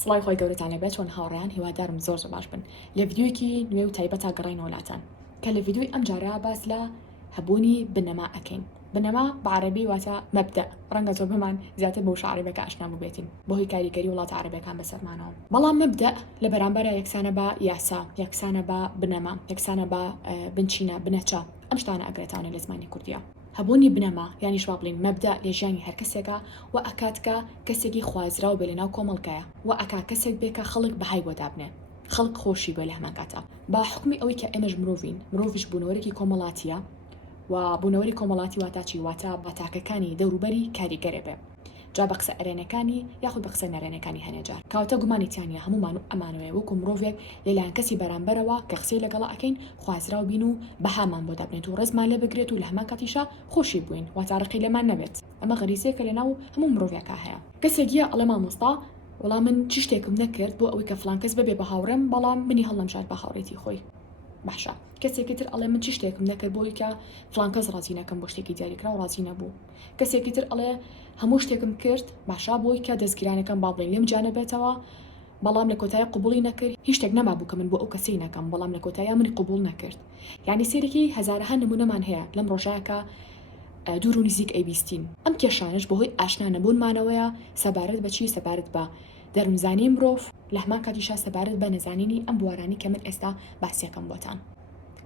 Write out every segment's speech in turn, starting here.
سڵای خۆی گەورەتان لەبێت چۆن هاوڕێیان هیوادارم زۆر باش بن لە ڤیدیۆیەکی نوێ و تایبەتا گەڕینەوە وڵاتان کە لە ڤیدیۆی ئەم جارە باس لە هەبوونی بنەما ئەکەین. بنەما بە عەرەبی واتە مەبدە، ڕەنگە زۆر بمان زیاتر بەو شعرەبەکە ئاشنا ببێتین بۆهۆی کاریگەری وڵاتە عەرەبیەکان بەسەرمانەوە. بەڵام مەبدە لە بەرامبەرە یەکسانە بە یاسا، یەکسانە بە بنەما، یەکسانە بە بنچینە، بنەچە، ئەم شتانە ئەگرێتانە لە زمانی کوردیە. هەبوونی بنەما یانیش وا بڵین مەبدە لە ژیانی هەر کەسێکە و ئەکاتکە کەسێکی خوازراو بێ لەناو کۆمەڵگایە و ئەکا کەسێک بێکە خەڵک بەهای بۆ دابنێ، خەڵک خۆشی بێ لە هەمان کاتە. با حکمی ئەوەی کە ئێمەش مرۆڤیش بوونەوەرێکی کۆمەڵاتیە و بوونەوەری کۆمەڵاتی واتە چی؟ واتە بەتاکەکانی دەوروبەری کاریگەرێ بێ، جا بە قسە ئەرێنەکانی یاخود بە قسە نەرێنەکانی هەنێجار کەواتە گومانیتیانە هەمومان و ئەمانوێ وەکو مرۆڤێک لەلایەن کەسی بەرامبەرەوە کە قسەی لەگەڵا ئەکەین خوازراو بین و بەهامان بۆ دابنێت و ڕێزمان لێ بگرێت و لە هەمان کاتیشا خۆشی بووین واتارەقی لەمان نەبێت. ئەمە غەریزەیەکە لەناو هەموو مرۆڤێکە هەیە. کەسێکیە ئەڵێ مامۆستا وەڵام من چ شتێکم نەکرد بۆ ئەوەی کە فڵان کەس ببێ بە هاوڕێم بەڵام منی هەڵەمژات بە هاوڕێتی خۆی. باشە کەسێکی تر ئەڵێ من چ شتێکم نەکرد بۆی کە فڵان کەس ڕازی نەکەم بۆ شتێکی دیاریکرا و ڕازی نەبوو. کەسێکی تر ئەڵێ هەموو شتێکم کرد باشا بۆی کە دەستگیرانەکەم با بڵێن لێم جا نەبێتەوە بەڵام لە کۆتایە قبوڵی نەکرد، هیچ شتێک نەمابوو کە من بۆ ئەو کەسەی نەکەم بەڵام لە کۆتایە منی قبوڵ نەکرد. یعنی سێرەکی هەزارەها نمونەمان هەیە لەم ڕۆژایەکە دوور و نزیک ئەیبیستین. ئەم کێشانش بەهۆی ئاشنا نەبوونمانەوەیە سەبارەت بە چی؟ سەبارەت بە دەروونزانی مرۆڤ لە هەمان کاتیشا سەبارەت بە نەزانینی ئەم بوارانی کە من ئێستا باسیەکەم بۆتان.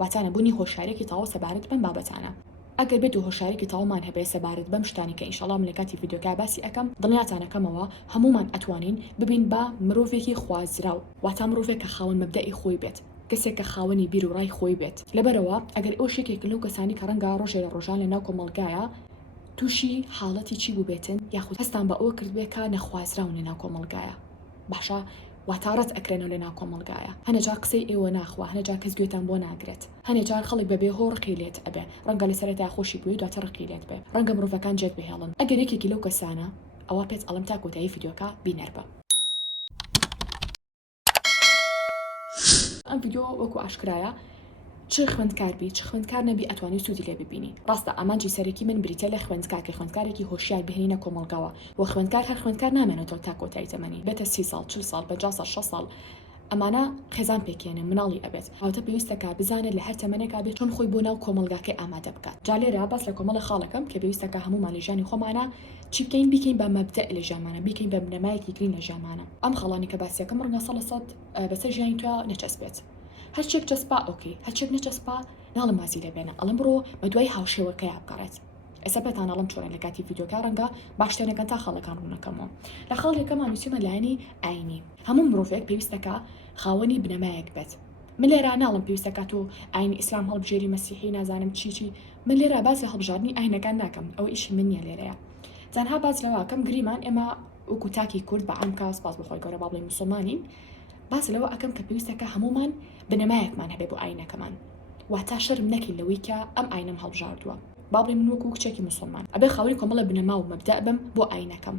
واتانە بوونی هۆشارێکی تاوە سەبارەت بەم بابەتانە. ئەگەر بێت و هۆشارێکی تاومان هەبێ سەبارەت بەم شتانی کە ئینشەڵا من لە کاتی ڤیدیۆکە باسی ئەەکەم دڵنیاتانەکەمەوە هەمومان ئەتوانین ببین بە مرۆڤێکی خوازراو واتا مرۆڤێک کە خاوەن مەبدەئی خۆی بێت، کەسێک کە خاوەنی بیر و ڕای خۆی بێت. لەبەرەوە ئەگەر ئەو شتێک لەو کەسانی کە ڕەنگە ڕۆژێ لە ڕۆژان لە ناو کۆمەڵگایە تووشی حاڵەتی چی بووبێتن یاخود هەستان بە ئەوە کردبێ کە نەخوازراون لە ناو کۆمەڵگایە. باشە واتارەت ئەکرێنەوە لە ناو کۆمەڵگایە، هەنەجار قسەی ئێوە ناخوا، هەنەجار کەس گوێتان بۆ ناگرێت، هەنێجار خەڵک بەبێ هۆ ڕقی لێت ئەبێ، ڕەنگە لە سەرەتا خۆشی بووی دواتە ڕقی لێت بێ، ڕەنگە مرۆڤەکان جێت بهێڵن. ئەگەر یەکێکی لەو کەسانە ئەوە پێت ئەڵم تا کۆتایی ڤیدیۆکە بینەر بە. ئەم ڤیدیۆ وەکو ئاشکرایە چ خوێندکاربی چ خوێندکار نەبی ئەتوانی سوودی لێ ببینی. ڕاستە ئامانجی سەرەکی من بریتە لە خوێندکار کە خوێندکارێکی هۆشیار بهێنینە کۆمەڵگاوە و خوێندکار هەر خوێندکار نامێنێتەوە تا کۆتایی زەمەنی بێتە 30 ساڵ 40 ساڵ 50 ساڵ 60 ساڵ ئەمانە خێزان پێکێنن مناڵی ئەبێت هاوتە پێویستەکە بزانێت لە هەر تەمەنێکا بێت چۆن خۆی بۆ ناو کۆمەڵگاکەی ئامادە بکات. جا لێرە باس لە کۆمەڵە خاڵەکەم کە پێویستەکە هەمومان لە ژیانی خۆمانە چی بکەین بیکەین بە مەبدە لە ژیانمانە، بیکەین بە بنەمایەکی گرین لە ژیانمانە. ئەم خەڵانی کە باسیەکەم ڕەنگە 100% بەسەر ژیانی تۆ نەچەسبێت. هەرچێک چەسپا ئۆکەی، هەرچێک نەچەسپا ناڵم مازی لێبێنە ئەڵم بڕۆ بە دوای هاوشێوەکەی بگەڕێت. ئێستا پێتان ئەڵم چۆنە لە کاتی ڤیدیۆکە ڕەنگە باشترینەکە تا خەڵەکان ڕوونەکەمەوە. لە خەڵێکەمان نووسیمە لایەنی ئاینی. هەموو مرۆڤێک پێویستەکە خاوەنی بنەمایەک بێت. من لێرە ناڵم پێویستەکە تۆ ئاینی ئیسلام هەڵبژێری مەسیحی نازانم چی من لێرە باز لە هەڵبژاردننی ئاینەکان ناکەم، ئەو ئیشی من نییە لێرەیە. تەنها باز لەواکەم گریمان ئێمە وەکو تاکی کورد بە عام کاس باز بخۆی گەورە با بڵێ موسڵمانین باس لەوە ئەەکەم کە پێویستەکە هەمومان بنەمایەکمان هەبێ بۆ ئاینەکەمان واتا شەرم نەکەین لەوەی کە ئەم ئاینەم هەڵبژاردووە. با بڵێ من وەکو کچێکی موسڵمان ئەبێ خاوەنی کۆمەڵە بنەما و مەبدە بم بۆ ئاینەکەم.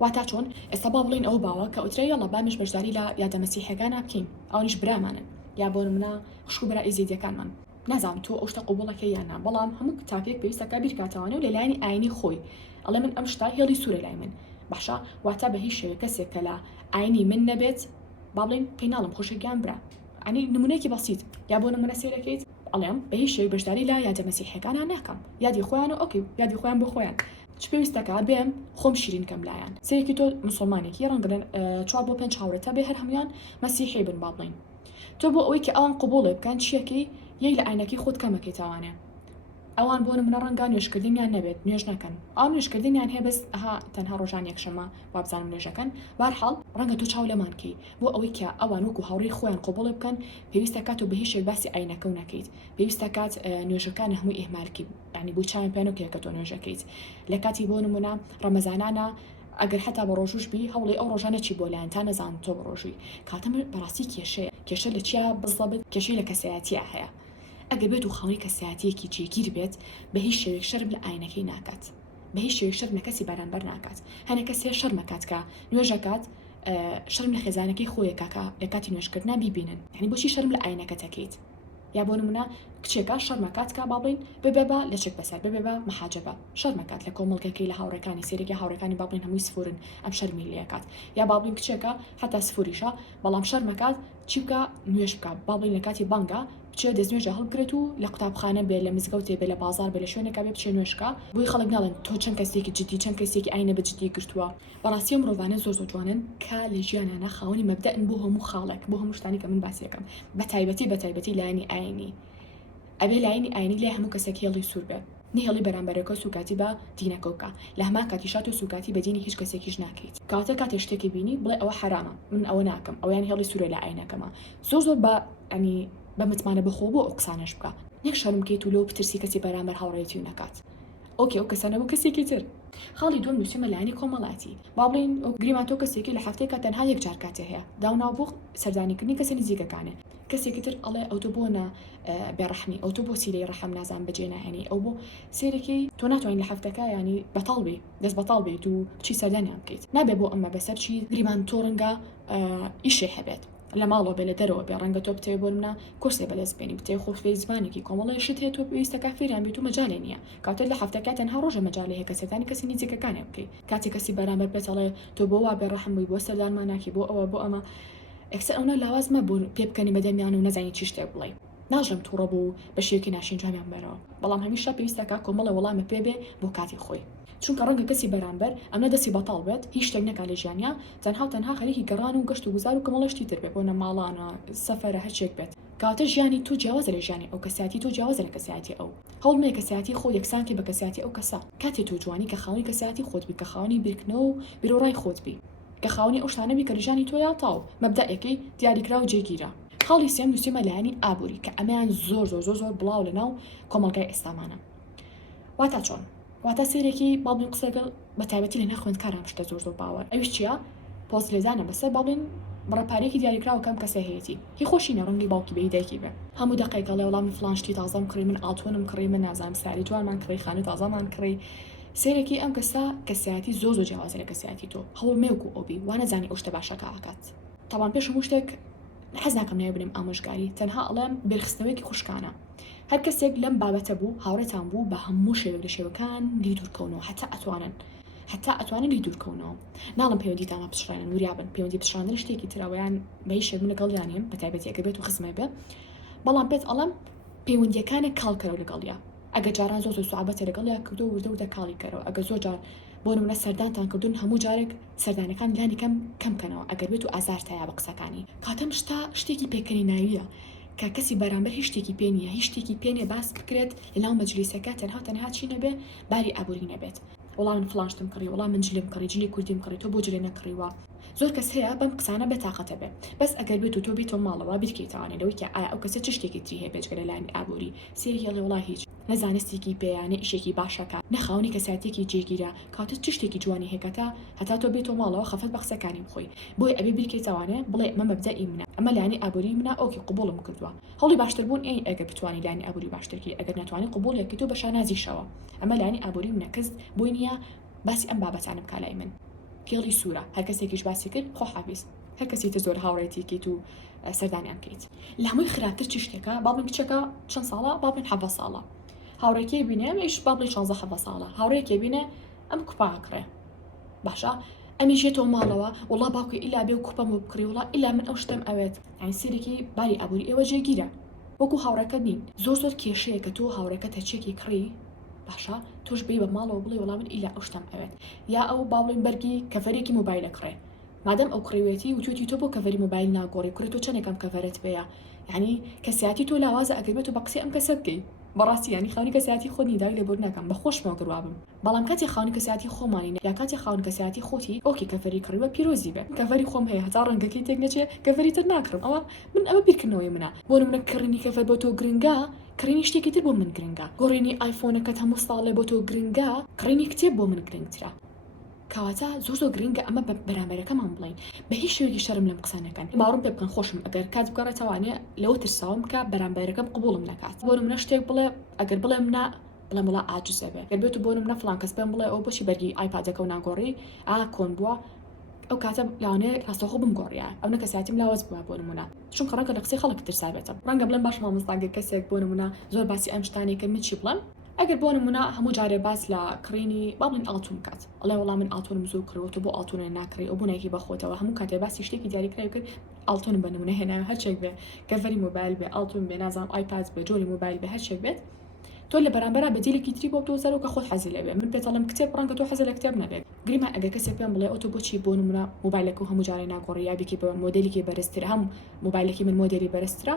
واتا چۆن ئێستا با بڵێن ئەو باوە کە ئوترە یەڵە بامش بەشداری لە یادە مەسیحیەکانە بکەین، ئەوانیش برامانن یا بۆ نمونە خوشک و برا ئیزیدیەکانمان. نازانم تۆ ئەو شتە قبوڵەکەی یان نا، بەڵام هەموو تاپێک پێویستەکە بیرکاتەوانێ و لە لایەنی ئاینی خۆی ئەڵێ من ئەم شتا هێڵی سوورە لای من. باشە واتا بە هیچ شێوە کەسێک کە لە ئاینی من نەبێت با بڵێن پێیناڵم خۆشەگیان برا. ئەنی نمونەیەکی بەسیط یا بۆ نمونە سێرەکەیت ئەڵێم بە هیچ شێوەی بەشداری لە یادە مەسیحیەکانە ناکەم، یادی خۆیانە ئۆکێ یادی خۆیان بۆ خۆیان چ پێویستەکە بێم خۆم شیرین کەم لایەن. سەرێکی تۆ موسڵمانێکی ڕەنگە 4 بۆ 5 هاوڕێتە بێ هەر هەمویان مەسیحی بن با بڵێن تۆ بۆ ئەوەی کە ئەوان قبوڵێ بکەن چیەکەی یەک لە ئاینەکەی خۆت کەمەکەی تاوانێ. ئەوان بۆ نمونە ڕەنگە نوێژکردنیان نەبێت نوێژ نەکەن، ئەو نوێژکردنیان هەیە بەس ئەها تەنها ڕۆژان یەکشەمە وابزانم نوێژەکەن. بەهەرحاڵ ڕەنگە تۆ چاو لەمانکەی بۆ ئەوەی کە ئەوان وەکو هاوڕێی خۆیان قبوڵێ بکەن پێویستە کات و بە هیچ شێک باسی ئاینەکە و نەکەیت، پێویستە کات نوێژەکان هەمووی ئێمالکی ینی بۆی چاویان پێ نەکەیە کە تۆ نوێژەکەیت. لە کاتی بۆ نمونە ڕەمەزانانە ئەگەر حتا بە ڕۆژوش بی هەوڵی ئەو ڕۆژانە چی بۆ لایەن تا نەزان تۆ بڕۆژی کاتەمە بەڕاستی کێشەیە، کێشە لە چیا بزڵبت کێشەی لە کەسایەتیە هەیە. ئەگەر بێت و خاڵی کەسایەتیەکی جێگیر بێت بە هیچ شێوێک شەرم لە ئاینەکەی ناکات، بە هیچ شێوێک شەرم لە کەسی بەرامبەر ناکات. هەنە کەسێ شەرمەکات کە نوێژەکات شەرم لە خێزانەکەی خۆیە کاکە لە کاتی نوێژکردنا بیبینن، یعنی بۆچی شەرم لە ئاینەکە تەکەیت؟ یا بۆ نمونە کچێکە شەرمەکاتکە باڵین ببێ بە لە چێک بەسەر ببێ بە مەحاجەبە شەرمەکات لە کۆمەڵگەکەی لە هاوڕەکانی سێرەکی هاوڕەکانی باڵین هەمووی سفورن ئەم شەرمی لێکات یا باڵین کچێکە حتا سفوریشە بەڵام شەرمەکات چی بکە نوێش بکە باڵین لە کاتی بانگە بچێ دەستنوێژە هەڵبگرێت و لە قوتابخانە بێ لە مزگەوتێ بێ لە بازار بێ لە شوێنێکا بێ بچێ نوێشکە بۆی خەڵک ناڵێن تۆ چەند کەسێکی جدی چەند کەسێکی ئاینە بە جدی گرتووە بەڕاستی مرۆڤانە زۆر جوانن کە لە ژیانانە خاوەنی مەبدەن بۆ هەموو خاڵێک بۆ هەموو شتانی کە من باسیەکەم بە تایبەتی لایەنی ئاینی ئەبێ لایەنی ئاینی لای هەموو کەسێک هێڵی سوور بێت نهێڵی بەرامبەرەکە سوکاتی بە دینەکە بکە لە هەما کاتیشات و سوکاتی بە دینی هیچ کەسێکیش ناکەیت کاتە کاتێ شتێکی بینی بڵێ ئەوە حرامە من ئەوە ناکەم ئەویان هێڵی سوورە لە ئاینەکەمە زۆر بە ئەنی بە متمانە بخۆ بۆ ئەو قسانش بکە نەک شەرمکەیت و لەو پترسی کەسی بەرامبەر هاوڕێتی و نەکات ئۆکێ ئەو کەسانە بۆ کەسێکی تر خاڵی دوم نووسمە لایەنی کۆمەڵاتی با بڵین گریماتۆ کەسێکی لە هەفتەیەکە تەنها یەک جار کاتێ هەیە داوناو بۆ سەردانیکردنی کەسە نزیکەکانێ کەسێکی تر ئەڵێ ئەو تۆ بۆنە بێڕەحمی ئەو تۆ بۆ سیلەی ڕەحم نازان بەجێ ناهێنی ئەو بۆ سێرەکەی تۆ ناتوانین لە هەفتەکە ینی بەتاڵ بێ دەست بەتاڵ بێت و چی سەردانیان بکەیت نابێ بۆ ئەمە بەسەر چی گریمان تۆ ڕەنگە ئیشێ هەبێت لە ماڵەوە بێ لە دەرەوە بێ ڕەنگە تۆ بتێ بۆ منە کورسێ بەدەست بێنی بتێ خۆفێ زمانێکی کۆمەڵی شت هەیە تۆ پێویستەکە فێریان بێت و مەجالێ نییە کاتێک لە هەفتەکە تەنها ڕۆژە مەجالێ هەیە کە سەردانی کەسی نزیکەکانێ بکەیت کاتی کەسی بەرامبەر بێتەڵێ تۆ بۆ وا بێڕەحم بووی بۆ سەردانمان ناکی بۆ ئەوە بۆ ئەمە ئەکسەر ئەوە لاواز مەبوو پێ بکەنی بەدەمیان و نەزانی چی شتێک بڵێ ناژەم تووڕە بوو بە شێوەیەکی ناشین جامیان بەرەوە بەڵام هەمیشە پێویستەکە کۆمەڵە وەڵامە پێ بێ بۆ کاتی خۆی چونکە ڕەنگە کەسی بەرامبەر ئەمە دەستی بەتاڵ بێت هیچ شتێک نەکا لە ژیانیا تەنها خەریکی گەڕان و گەشت و گوزار و کۆمەڵەشتی تر بێت بۆ نەماڵانە سەفەرە هەرچێک بێت کاتە ژیانی تو جیاواز لە ژیانی ئەو کەسیاتی تۆ جیاواز لە کەسیاتی ئەو هەوڵمێ کەسیاتی خۆ یەکسانکە بە کەسیاتی ئەو کەسە کاتی تۆ جوانی کە خاوەنی کەسیاتی خۆت بی کە خاوەنی بیرکردنەوە و بیرۆڕای خۆت بی کە خاوەنی ئەو شتانە بی کە لە ژیانی تۆ یا تاو مەبدەئێکی دیاریکرا و جێگیرە خاڵی سێم نووسیمە لایەنی ئابووری کە ئەمەیان زۆر بڵاو لەناو کۆمەڵگای ئێستامانە واتە چۆن واتە سێرێکی باڵین قسەگەڵ بە تایبەتی لە نەخوێندکاران شتە زۆر باوەڕ ئەویش چییە پۆست لێدانە بەسەر باڵین بڕەپارێکی دیاریکراوە کەم کەسە هەیەی هی خۆشی نەڕەنگی باوکی بەی دایکی بێ هەموو دقیقە لە وەڵامی فلانشتی تازەم کڕی من ئاتۆنم کڕی من نازانم ساری جوانمان کڕی خانە تازەمان کڕی سێرێکی ئەم کەسە کەسیاتی زۆر جیاوازە لە کەسیاتی تۆ هەوڵ مێوک و ئۆبی وانەزانی ئەو شتە باشەکە ئاکات تاوان پێش هەموو شتێک حەز ناکەم نێ بنێم ئامۆژگاری تەنها ئەڵێم بێرخستنەوەیکی خوشکانە هەر کەسێک لەم بابەتە بوو هاوڕێتان بوو بە هەموو شێوێک لە شێوەکان لی دوورکەونەوە حتا ئەتوانن لی دوورکەونەوە ناڵم پەیوەندیتانە پشڕێنن وریابن پەیوەندی پشڕاندن شتێکی تراوەیان بەی شێ من لەگەڵ یانیم بە تایبەتی ئەگە بێت و خزمە بێ بەڵام پێت ئەڵم پەیوەندیەکانە کاڵکەرەوە لەگەڵیا ئەگە جاران زۆر سوعابەتە لەگەڵیا کردو وردە و دەکاڵی کەرەوە ئەگە زۆر جار بۆ نمونە سەردانتان کردوون هەموو جارێک سەردانەکان لانی کەم کەنەوە ئەگەر بێت و ئازارتەیە بە قسەکانی کاتەم شتێکی پێکەنی ناویە کە کەسی بەرامبەر هیچ شتێکی پێ نییە هیچ شتێکی پێنێ باس بکرێت لەناو مەجلیسەکە تەنها چی نەبێ باری ئابووری نەبێت وەڵام من فلانشتم کڕی وەڵام من جلێم کڕی جلی کوردیم کڕی تۆ بۆ جلێ نەکڕیوە زۆر کەس هەیە بەم قسانە بێتاقەتە بێ بەس ئەگەر بێت و تۆ بیتۆ ماڵەوە بیرکەیتوانێت لەوەی کە ئایا ئەو کەسە چ شتێکی تری هەیە بێجگە لە لایەنی ئابووری سێری هێڵێ وڵا هیچ نەزانستێکی پێیانە ئیشێکی باشەکە نەخاوەنی کەساتێکی جێگیرە کاتە چ شتێکی جوانی هێکەتە هەتا تۆ بێتۆ ماڵەوە خەفەت بە قسەکانی بخۆی بۆی ئەبێ بیرکەیتوانێ بڵێ ئەمە مەبدەئی منە ئەمە لایەنی ئابووری منە ئۆکی قبوڵم کردووە هەوڵی باشتربوون ئەگەر بتوانی لایەنی ئابووری باشترکی ئەگەر ناتوانانی قبوڵێکی تۆ بە شانازیشەوە ئەمە لایەنی ئابووری منە کەس بۆی نییە باسی ئەم بابەتانە بکا لای من پێڵی سوورە هەر کەسێکیش باسی کرد خۆ حافیز هەر کەسی تە زۆر هاوڕێتیکیت و سەردانیان بکەیت لە هەمووی خراپتر چ شتێکە باڵین کچەکە چەند ساڵە باڵین 7 ساڵە هاوڕێکی بینێ ئەمیش باڵین 16 ساڵە هاوڕێکی بینێ ئەم کوپاکڕێ باشە ئەمیژێتەوە ماڵەوە وڵا باوکی ئیلا بێ و کوپەم و بکڕی وڵا ئیلا من ئەو شتم ئەوێت ئەین سێرێکی باری ئابووری ئێوە جێگیرە وەکو هاوڕێکە نین زۆر کێشەیە کە تۆ هاوڕێکە تەچێکی کڕی باشە تۆش بێ بە ماڵەوە بڵێ وەڵام من ئیلا ئەو شتم ئەوێت یا ئەو باڵین بەرگی کەفەرێکی موبایلە کڕێ مادەم ئەو کڕێوێتی وتوتی تۆ بۆ کەڤەری موبایل ناگۆڕی کوڕێت تۆ چەندێکم کەڤەرت پێەیە یعنی کەسیاتی تۆ لاوازە ئەگەر بێت و بە قسەی ئەم کەسە بکەی بەڕاستی ینی خاونی کەسیاتی خۆ نیدای لێبور ناکەم بە خۆشمەوە گروابم بەڵام کاتی خاونی کەسیاتی خۆمانی یا کاتی خاون کەسیاتی خۆتی ئۆکی کەفەری کڕیوە پیرۆزی بێ کەفەری خۆم هەیە هەتا ڕەنگەکەی تێک نەچێ کەفەری تر ناکڕم ئەوە من ئەوە بیرکردنەوەی منە بۆ نمونە کڕینی کەفەر بۆ تۆ گرنگە کڕینی شتێکی تر بۆ من گرنگە گۆڕینی ئایفۆنەکەت هەموو ساڵێ بۆ تۆ گرنگە کڕینی کتێب بۆ من گرنگترە کەواتە زۆر گرنگە ئەمە بە بەرامبەرەکەمان بڵین بە هیچ شێوەیەکی شەرم لەم قسانەکەن باوەڕم پێ بکەن خۆشم ئەگەر کات بگەڕێتەوانێ لەوە ترساوم کە بەرامبەرەکەم قبوڵم نەکات بۆ منە شتێک بڵێ ئەگەر بڵێ منە بڵێم وڵا ئاجزە بێ گەر بێت و بۆ منە فڵان کەس پێم بڵێ ئەو بۆچی بەرگی ئایپادەکە و ناگۆڕی کۆن بووە ئەو کاتە لاوانێ ڕاستەخۆ بمگۆڕیە ئەو نەکەساتیم لاوەز بووە بۆ نمونە چونکە ڕەنگە لە قسەی خەڵک ترسابێتە ڕەنگە بڵێن باش مامۆستاگە کەسێک بۆ نمونە زۆر باسی ئەم شتانی کرد من چی بڵێم ئەگەر بۆ نمونە هەموو جارێ باس لە کڕینی با بڵین ئاڵتون کات ئەڵێ وەڵام من ئاڵتونم زۆر کڕەوە بۆ ئاڵتونە ناکڕی ئەو بوونێکی بەخۆتەوە هەموو کاتێ باسی شتێکی دیاریکراوی کرد ئاڵتونم بە نمونە هێنا هەرچێک بێ گەڤەری مۆبایل بێ ئاڵتون بێ نازانم ئایپاد بێ جۆری مۆبایل بێ هەرچێک بێت تۆ لە بەرامبەر بەجێلێکی تری بۆ تۆ زەرەوە کە خۆت حەزی لێ بێ من پێتەڵم کتێب ڕەنگە تۆ حەزی لە کتێب نەبێت گریمان ئەگەر کەسێک پێم بڵێ ئۆتۆ بۆچی بۆ نمونە مۆبایلەکە و هەموو جارێ ناگۆڕی یابێکی بە مۆدێلێکی بەرزترە هەم مۆبایلێکی من مۆدێلی بەرزترە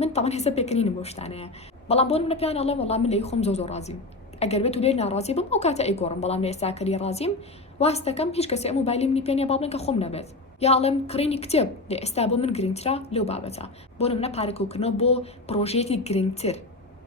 من تەمان هێزە پێکەنینم بۆ شتانەیە بەڵام بۆ منە پیان ئەڵێ وەڵام من لەی خۆم زۆر ڕازیم ئەگەر بێت و لێ ناڕازی بم ئەو کاتە ئەیگۆڕم بەڵام لە ئێستاکەری ڕازیم واستەکەم هیچ کەسێ مۆبایلی منی پێنیە با بڵێن کە خۆم نەبێت یا ئەڵێم کڕینی کتێب لە ئێستا بۆ من گرنگترە لەو بابەتە بۆ نمونە پارێکەوتکردنەوە بۆ پرۆژەیەکی گرنگتر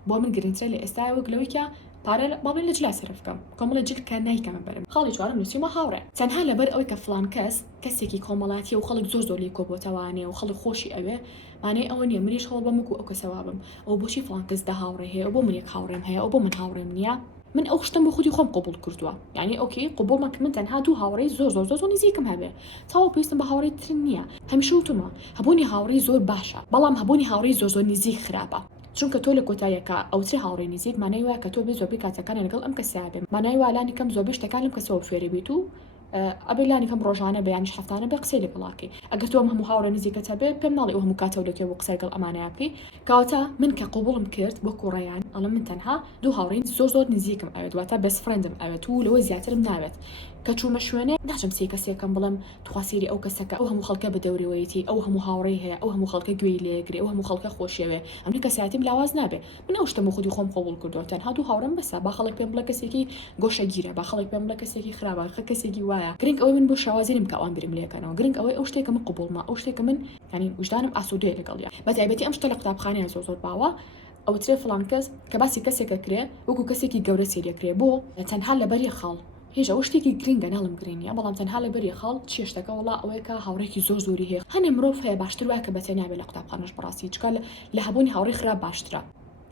بۆ من گرنگترە لە ئێستا وەک لەوەی کە پارە بابڵێن لە جلا سرف بکەم کۆمەڵە جگکە نایکەمە بەرم خاڵی چوارم نووسیمە هاوڕێ تەنها لەبەر ئەوەی کە فلان کەس کەسێکی کۆمەڵاتیە و خەڵک زۆر لی کۆبۆتەوانێ و خەڵک خۆشی ئەوێ مانەی ئەوە نییە منیش هەوڵ بەم و ئەو کەسەوا بم ئەو بۆچی فلان کەس دە هاوڕێ هەیە بۆ من یەک هاوڕێم هەیە ئەو بۆ من هاوڕێم نییە من ئەو شتم بۆ خودی خۆم قبول کردووە یعنی ئۆکێ قبولمە کە من تەنها دوو هاوڕێی زۆر نزیکم هەبێ تاوە پێویستم بە هاوڕێی تر نییە هەمیشە وتمە هەبوونی هاوڕێی زۆر باشە بەڵام هەبوونی هاوڕێی زۆر نزیک خراپە چونکە تۆ لە کۆتاییەکە ئەوتری هاوڕێی نزیک مانای وایە کە تۆ بێ زۆربەی کاتەکانی لەگەڵ ئەم کەسیا بێ مانای وا لانی کەم زۆربەی شتەکان لەم کەسەوە فێری بیت و ئەبێ لانی کەم ڕۆژانە بەیانیش هەفتانە بێ قسەی لێ بڵاکەی ئەگەر تۆ هەموو هاوڕێ نزیکت هەبێ پێم ناڵی ئەو هەموو کاتە و دەکێ بۆ قسەی لەگەڵ ئەمانەیە بکەی کەواتە من کە قبوڵم کرد بۆ کوڕەیان ئەڵێ من تەنها دوو هاوڕێی زۆر نزیکم ئەوێت واتە بەست فرێندم ئەوێت و لەوە زیاترم ناوێت کە چوومە شوێنێ ناچەم سێ کەسێکم بڵم توخواسیری ئەو کەسەکە ئەو هەموو خەڵکە بە دەوریەوەیەتی ئەو هەموو هاوڕێی هەیە ئەو هەموو خەڵکە گوێی لێگرێ ئەو هەموو خەڵکە خۆشیەوێ ئەمری کەساتیم لاواز نابێ من ئەو شتم خودی خۆم قبول کردووە تەنها دوو هاوڕێم بەسە با خەڵک پێم بڵێ کەسێکی گۆشە گیرە با خەڵک پێم بڵێ کەسێکی خراپە کەسێکی وایە گرنگ ئەوەی من بۆ شاوازیرم کە ئەوان برم لێکەنەوە گرنگ ئەوەی ئەو شتێکە من قبولمە ئەو شتێکە من ینی وجدانم ئاسوودەیە لەگەڵیە بەتایبەتی ئەم شتە لە قوتابخانەیە زۆر باوە ئەوترێ فڵان کەس کە باسی کەسێکە کرێ وەکو کەسێکی گەورە سێریەکرێ بۆ تەنها لەبەری خاڵ هیچ ئەو شتێکی گرنگە ناڵم گرنگە بەڵام تەنها لەبەری خاڵ چێشتەکە وڵا ئەوەیە کە هاوڕێکی زۆری هەیە هەنێ مرۆڤ هەیە باشتر وایە کە بەتەنیا بێ لە قوتابخانەش بەڕاستی چکە لە هەبوونی هاوڕێی خراپ باشترە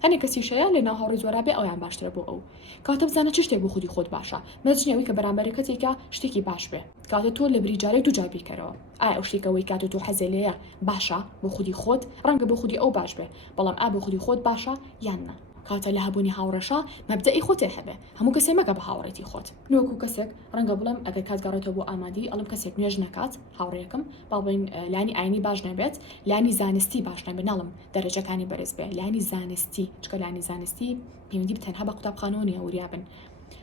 هەنێ کەسیشەیە لە ناو هاوڕێی زۆرا بێ ئەویان باشترە بۆ ئەو کاتە بزانە چ شتێک بۆ خودی خۆت باشە مەجنەوەی کە بەرامبەر کەسێکە شتێکی باش بێ کاتە تۆ لە بریجارێک دوو جار بیکەرەوە ئایا ئەو شتێکەوەی کاتە تۆ حەزت لێیە باشە بۆ خودی خۆت ڕەنگە بۆ خودی ئەو باش بێ بەڵام ئا بۆ خودی خۆت باشە یان نە کاتە لە هەبوونی هاوڕێشە مەبدەئی خۆتێ هەبێ هەموو کەسێ مەکە بە هاوڕێتی خۆت نوەکو کەسێک ڕەنگە بڵێم ئەگەر کات گەڕێتەوە بۆ ئامادی ئەڵم کەسێک نوێژ نەکات هاوڕێیەکەم باڵێن لانی ئاینی باش نەبێت لانی زانستی باش نەبێت ناڵم دەرەجەکانی بەرز بێ لانی زانستی چکە لانی زانستی پەیوەندی تەنها بە قوتابخانەوە نیە وریابن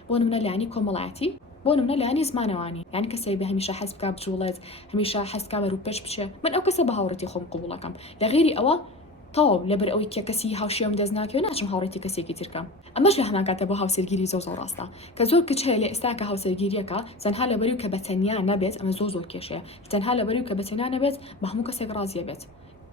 بۆ نمونە لانی کۆمەڵایەتی بۆ نمونە لانی زمانەوانی یعنی کەسێک بە هەمیشە حەز بکات بجوڵێت هەمیشە حەز بکات بە ڕووپێش بچێ من ئەو کەسە بە هاوڕێتی خۆم قبوڵەکەم لە غێری ئەوە تاو لەبەر ئەوەی کە کەسی هاوشێم دەست ناکەوێت ناچم هاوڕێتی کەسێکی ترکەم ئەمەش لە هەمان کاتە بۆ هاوسەرگیری زۆر ڕاستە کە زۆر کچ هەیە لە ئێستا کە هاوسەرگیریەکە تەنها لەبەری کە بەتەنیا نەبێت ئەمە زۆر کێشەیە تەنها لەبەری کە بەتەنیا نەبێت بە هەموو کەسێک ڕازیە بێت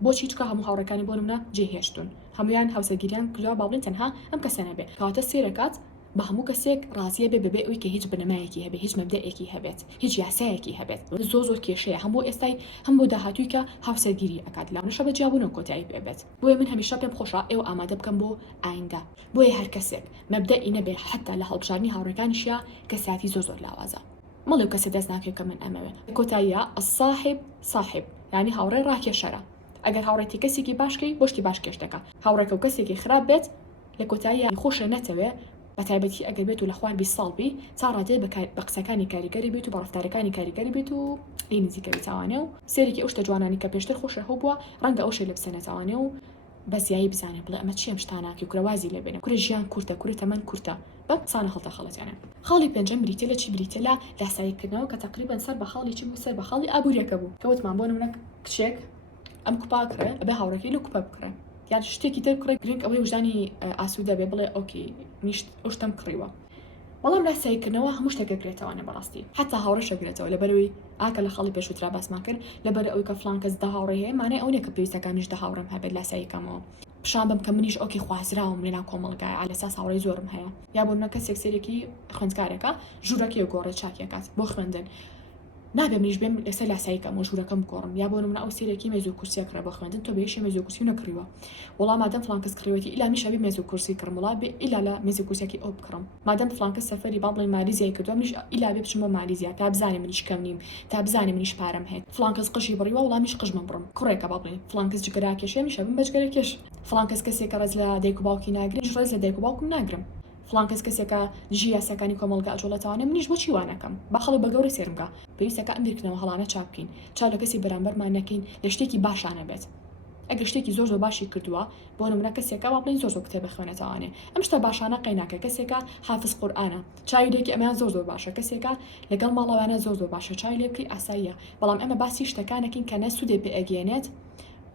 بۆچی چکە هەموو هاوڕەکانی بۆ نمونە جێهێشتون هەمویان هاوسەرگیریان کردوا باڵێن تەنها ئەم کەسە نەبێت کەواتە سێرەکات بە هەموو کەسێک ڕازیە بێ بەبێ ئەوی کە هیچ بنەمایەکی هەبێت هیچ مەبدەئێکی هەبێت هیچ یاسایەکی هەبێت زۆر کێشەیە هەموو ئێستای هەم بۆ داهاتووی کە هاوسەرگیری ئەکات لاونەشە بە جیابوونەوە کۆتایی پێبێت بۆیە من هەمیشە پێم خۆشە ئێوە ئامادە بکەم بۆ ئایندا بۆیە هەر کەسێک مەبدەئی نەبێ حتا لە هەڵبژارنی هاوڕێکانیشیە کەساتی زۆر لاوازە مەڵێ کەسێ دەست ناکەوێت کە من ئەمەوێ کۆتاییە الصاحب صاحب یعنی هاوڕێ ڕاکێشەرە ئەگەر هاوڕێتی کەسێکی باشکەی بۆشتی باش کێشتەکە هاوڕێکە و کەسێکی خراپ بێت لە کۆتاییە خۆشە نەتەوێ بەتایبەتی ئەگەر بێت و لە خوان 20 ساڵ بی تا ڕادێ بە قسەکانی کاریگەری بێت و بە ڕەفتارەکانی کاریگەری بێت و لی نزیکەوی تاوانێ و سێرێکی ئەو شتە جوانانی کە پێشتر خۆشە هەو بووە ڕەنگە ئەو شەی لە بسەنەتەوانێ و بەزیایی بزانێ بڵێ ئەمە چیم شتاناکی کوورەوازی لێ بێنێ کوورە ژیان کورتە کوورە تەمەن کورتە بە سانە خەڵتە خەڵەتیانە خاڵی پێنجەم بریتە لە چی بریتە لە لاساییکردنەوە کە تقریبا سەر بە خاڵی چی بوو سەر بە خاڵی ئابوووریەکە بوو کەوتمان بۆ نمونە کچێک ئەم کوپا کرێ ئەبێ هاوڕێکی لە کوپە بکڕێ یان شتێکی تر کڕێ گرنگ ئەوەی وجدانی ئاسوودە بێ بڵێ ئۆکی نیشت ئەو شتم کڕیوە بەڵام لاساییکردنەوە هەموو شتێکە گرێتەوەنە بەڕاستی حتا هاوڕێشە گرێتەوە لەبەرەوەی ئاکە لە خەڵی پێشووترا باسمان کرد لەبەر ئەوەی کە فڵان کەس دە هاوڕێ هەیە مانای ئەو نیە کە پێویستەکانیش دە هاوڕێم هەبێت لاساییکەمەوە پیشان بم کە منیش ئۆکی خوازراوم لێنا کۆمەڵگایە لەساس هاوڕێی زۆرم هەیە یا بۆ منە کەسێک سێرێکی خوێندکارێکە ژوورەکەی گۆڕێ چاکیەکات بۆ خوێندن نابێ منیش بێم لەسەر لاساییکە مۆژورەکەم کۆڕم یا بۆ من ئەو سێرەکی مێز و کورسیە کڕە بە خوێندن تۆ بێشە مێز و کورسی نەکڕیوە وەڵام مادەم فلان کەس کڕیوەتی ئیلا میشەبی مێز و کورسی کڕم وڵا بێ ئیلا لە مێز و کورسێکی ئەو بکڕم مادەم فلان کەس سەفەری با بڵێ مالیزیای کردووە منیش ئیلا بێ بچم بۆ مالیزیا تا بزانێ منیش کەم نیم تا بزانێ منیش پارەم هەیە فلان کەس قژی بڕیوە وڵامیش قژمە بڕم کوڕێکە با بڵێن فلان کەس جگەرا کێشێ میشە بم بەجگەرەکێش فلان کەس کەسێکە ڕێز لە دایک و باوکی ناگرێت ڕێز لە دایک و باوکم ناگرم فلان کەس کەسێکە ژی یاسەکانی کۆمەڵگە ئەجۆڵەتوانێ منیش بۆچی وانەکەم باخەڵ بە گەورە سێرمگە پێویستەکە ئەم بیرکردنەوە هەڵانە چاک بکەین چاو لە کەسی بەرامبەرمان نەکەین لە شتێکی باشانە بێت ئەگەر شتێکی زۆر باشی کردووە بۆ نمونە کەسێکە وا بڵین زۆر کتێب بخوێنێتەوانێ ئەم شتە باشانە قەیناکە کەسێکە حافظ قورئانە چاویلێکی ئەمیان زۆر باشە کەسێکە لەگەڵ ماڵەوانە زۆر باشە چاوی لێ بکەی ئاساییە بەڵام ئەمە باسی شتەکانێکین کە نە سوودێ پێ ئەگەێنێت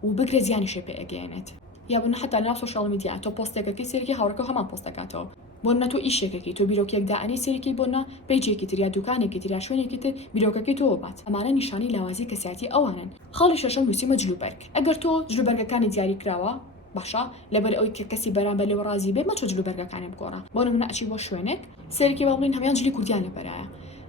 و بگرێ زیانیشێ پێ ئەگەێنێت یا بوون حتا لە سوشال میدیا تۆ پۆستێکەکەی سێرکی هاوڕێکە هەمان پۆستەکاتەوە بۆ نە تۆ ئیشێکێکی تۆ بیرۆکێک داعەنی سێرکی بۆ نە پیجێکی تر یا دوکانێکی تر یا شوێنێکی تر بیرۆکەکەی تۆ بات ئەمانە نیشانی لاوازی کەسیاتی ئەوانن خاڵی شەشەم نووسیمە جلوبەرگ ئەگەر تۆ جلوبەرگەکانی دیاری کراوە باشە لەبەر ئەوی کە کەسی بەرامبەر لێوە ڕازی بێ مەچۆ جلوبەرگەکانی بگۆڕە بۆ نمونە ئەچی بۆ شوێنێک سێرکی با بڵین هەمان جلی کوردیان لەبەرایە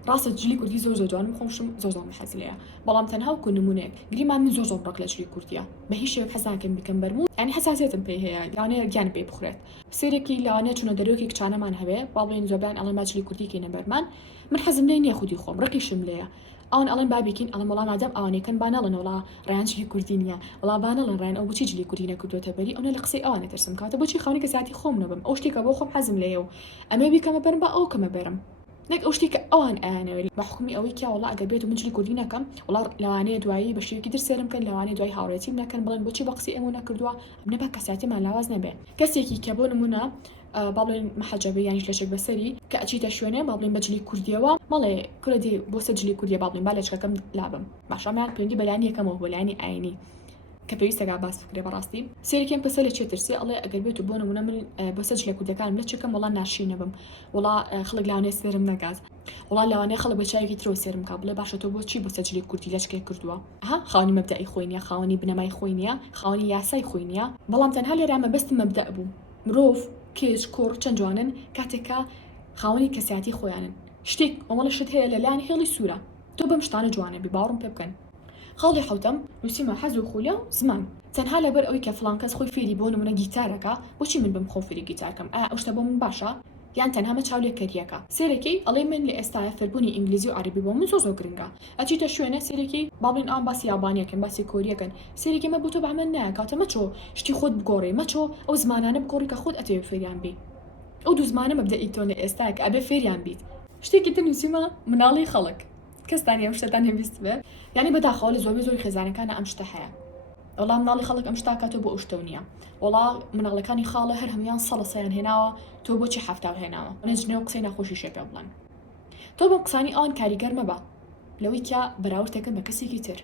ڕاستە جلی کوردی زۆر جوانم خۆشم زۆر حەز لێیە بەڵام تەنها وەکو نمونەیەک گریمان من زۆر ڕق لە جلی کوردیە بە هیچ شێوەیەک حەزاکەم بکەم بەرموو ئەنی حەساسیەتم پێ هەیە لەوانەیە گیان پێ بخورێت سێرێکی لەوانەیە چونە دەرەوەکی کچانەمان هەبێ با بڵێن زۆربیان ئەڵێن با جلی کوردی کەینە بەرمان من حەزم لێ نییە خودی خۆم ڕقیشم لێیە ئەوان ئەڵێن بابیکین ئەڵێم وەڵام مادەم ئەوانەکەن با نەڵێن وڵا ڕیان جلی کوردی نییە وڵا با نەڵێن ڕیان ئەو بۆچی جلی کوردی نەکردوتە بەری ئەوە لە قسەی ئەوانە ترسم کاتە بۆچی خاونی کەساتی خۆم نەبم ئەو شتێکە بۆ خۆم حەزم لێیە و ئەمە بیکەمە بەرم با ئەو کەمە بەرم نەک ئەو شتێکە ئەوان ئەیانەوێت بە حکمی ئەوەی کیا وڵا ئەگەر بێت و من جلی کوردی نەکەم وڵا لەوانەیە دوایی بە شێوەیەکی تر سێرم کەن لەوانەیە دوای هاوڕێتیم نەکەن بڵێن بۆچی بە قسەی ئەمە نەکردووە ئەمە بە کەساتیمان لاواز نەبێ کەسێکی کە بۆ نمونە با بڵێن محەجەبە یانیش لەشێک بەسەری کە ئەچیتە شوێنێ با بڵێن بە جلی کوردیەوە مەڵێ کوڕە دێ بۆ سەر جلی کوردیە با بڵێن با لەچکەکەم لابم باشەمیان پەیوەندی بەلایانی یەکەمەوە بۆ لایانی ئاینی کە پێویستەگا باس بکرێ بەڕاستی سێرێکیان پەسە لە چێترسی ئەڵێ ئەگەر بێت و بۆ نمونە من بۆ سەر جلی کوردەکانم لە چەکەم وڵا ناشی نەبم وڵا خەڵک لەوانەیە سێرم نەکات وڵا لەوانەیە خەڵک بە چاوێکی ترەوە سێرم کا بڵێ باشە تۆ بۆچی بۆ سەر جلی کوردی لەچکێک کردووە ها خاوەنی مەبدەئی خۆی نییە خاوەنی بنەمای خۆی نییە خاوەنی یاسای خۆی نییە بەڵام تەنها لێرە مەبەستم مەبدە بوو مرۆڤ کێش کوڕ چەند جوانن کاتێکە خاوەنی کەسیاتی خۆیانن شتێک ئەوەڵە شت هەیە لەلایەن هێڵی سوورە تۆ بەم شتانە جوانە بی باوەڕم پێ بکەن خاڵی حوتەم نووسیمە حەز و خولە و زمان تەنها لەبەر ئەوی کە فڵان کەس خۆی فێری بۆ نمونە گیتارەکە بۆچی من بم خۆ فێری گیتارکەم ئایا ئەو شتە بۆ من باشە یان تەنها مە چاولێکەریەکە سێرەکەی ئەڵێ من لە ئێستاە فێربوونی ئینگلیزی و عەربی بۆ من زۆر گرنگە ئەچیتە شوێنە سێرەکی باڵین ئام باسی یابانیەکەن باسی کۆریەکەن سێرەکی مە بۆ تۆ بەمە نایە کاتە مەچۆ شتی خۆت بگۆڕێ مەچۆ ئەو زمانانە بگۆڕی کە خۆت ئەتەوێ فێریان بی ئەو دوو زمانە مەبدەئی تۆ لە ئێستاکە ئەبێ فێریان بیت شتێکی تر نووسیمە مناڵی خەڵک کەستانی ئەم شتەتان هەویست بێ یعنی بەداخەوە لە زۆری خێزانەکانە ئەم شتە هەیە وەڵام مناڵی خەڵک ئەم شتاکاتۆ بۆ ئەوشتە نییە وەڵا مناڵەکانی خاڵە هەر هەمویان سەڵەسەیان هێناوە تۆ بۆچی هەفتاو هێناوە نەجنێ و قسەی ناخۆشی شێ پێ بڵێن تۆ بۆ قسانی ئەوان کاریگەر مەبە لەوەی کە بەراوردەکەن بە کەسێکی تر